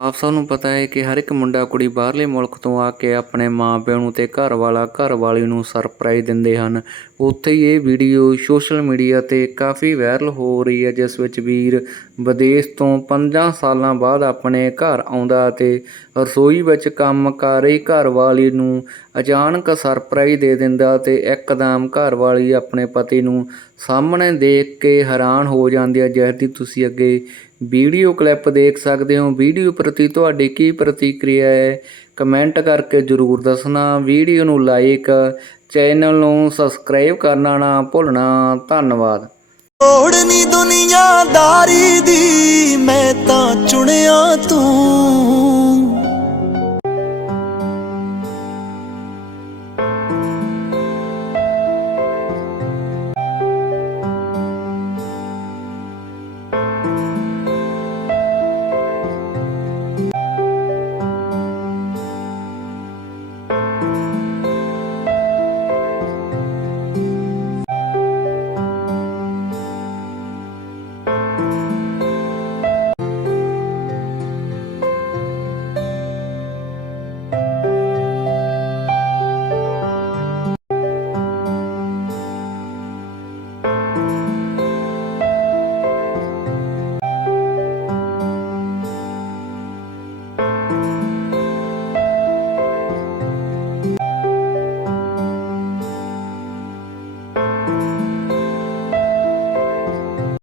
ਆਪ ਸਭ ਨੂੰ ਪਤਾ ਹੈ ਕਿ ਹਰ ਇੱਕ ਮੁੰਡਾ ਕੁੜੀ ਬਾਹਰਲੇ ਮੁਲਕ ਤੋਂ ਆ ਕੇ ਆਪਣੇ ਮਾਪਿਆਂ ਨੂੰ ਤੇ ਘਰ ਵਾਲਾ ਘਰ ਵਾਲੀ ਨੂੰ ਸਰਪ੍ਰਾਈਜ਼ ਦਿੰਦੇ ਹਨ। ਉੱਥੇ ਹੀ ਇਹ ਵੀਡੀਓ ਸੋਸ਼ਲ ਮੀਡੀਆ ਤੇ ਕਾਫੀ ਵਾਇਰਲ ਹੋ ਰਹੀ ਹੈ, ਜਿਸ ਵਿੱਚ ਵੀਰ ਵਿਦੇਸ਼ ਤੋਂ 5 ਸਾਲਾਂ ਬਾਅਦ ਆਪਣੇ ਘਰ ਆਉਂਦਾ ਤੇ ਰਸੋਈ ਵਿੱਚ ਕੰਮ ਕਰ ਰਹੀ ਘਰ ਵਾਲੀ ਨੂੰ ਅਚਾਨਕ ਸਰਪ੍ਰਾਈਜ਼ ਦੇ ਦਿੰਦਾ ਤੇ ਇੱਕਦਮ ਘਰ ਵਾਲੀ ਆਪਣੇ ਪਤੀ ਨੂੰ ਸਾਹਮਣੇ ਦੇਖ ਕੇ ਹੈਰਾਨ ਹੋ ਜਾਂਦੀ ਹੈ ਜਿਸ ਦੀ ਤੁਸੀਂ ਅੱਗੇ ਵੀਡੀਓ ਕਲਿੱਪ ਦੇਖ ਸਕਦੇ ਹੋ। ਵੀਡੀਓ ਪ੍ਰਤੀ ਤੁਹਾਡੀ ਕੀ ਪ੍ਰਤੀਕਿਰਿਆ ਹੈ? ਕਮੈਂਟ ਕਰਕੇ ਜਰੂਰ ਦੱਸਣਾ। ਵੀਡੀਓ ਨੂੰ ਲਾਈਕ, ਚੈਨਲ ਨੂੰ ਸਬਸਕ੍ਰਾਈਬ ਕਰਨਾ ਨਾ ਭੁੱਲਣਾ। ਧੰਨਵਾਦ। ਲੋੜ ਦੁਨੀਆਦਾਰੀ ਦੀ, ਮੈਂ ਤਾਂ ਚੁਣਿਆ ਤੂੰ।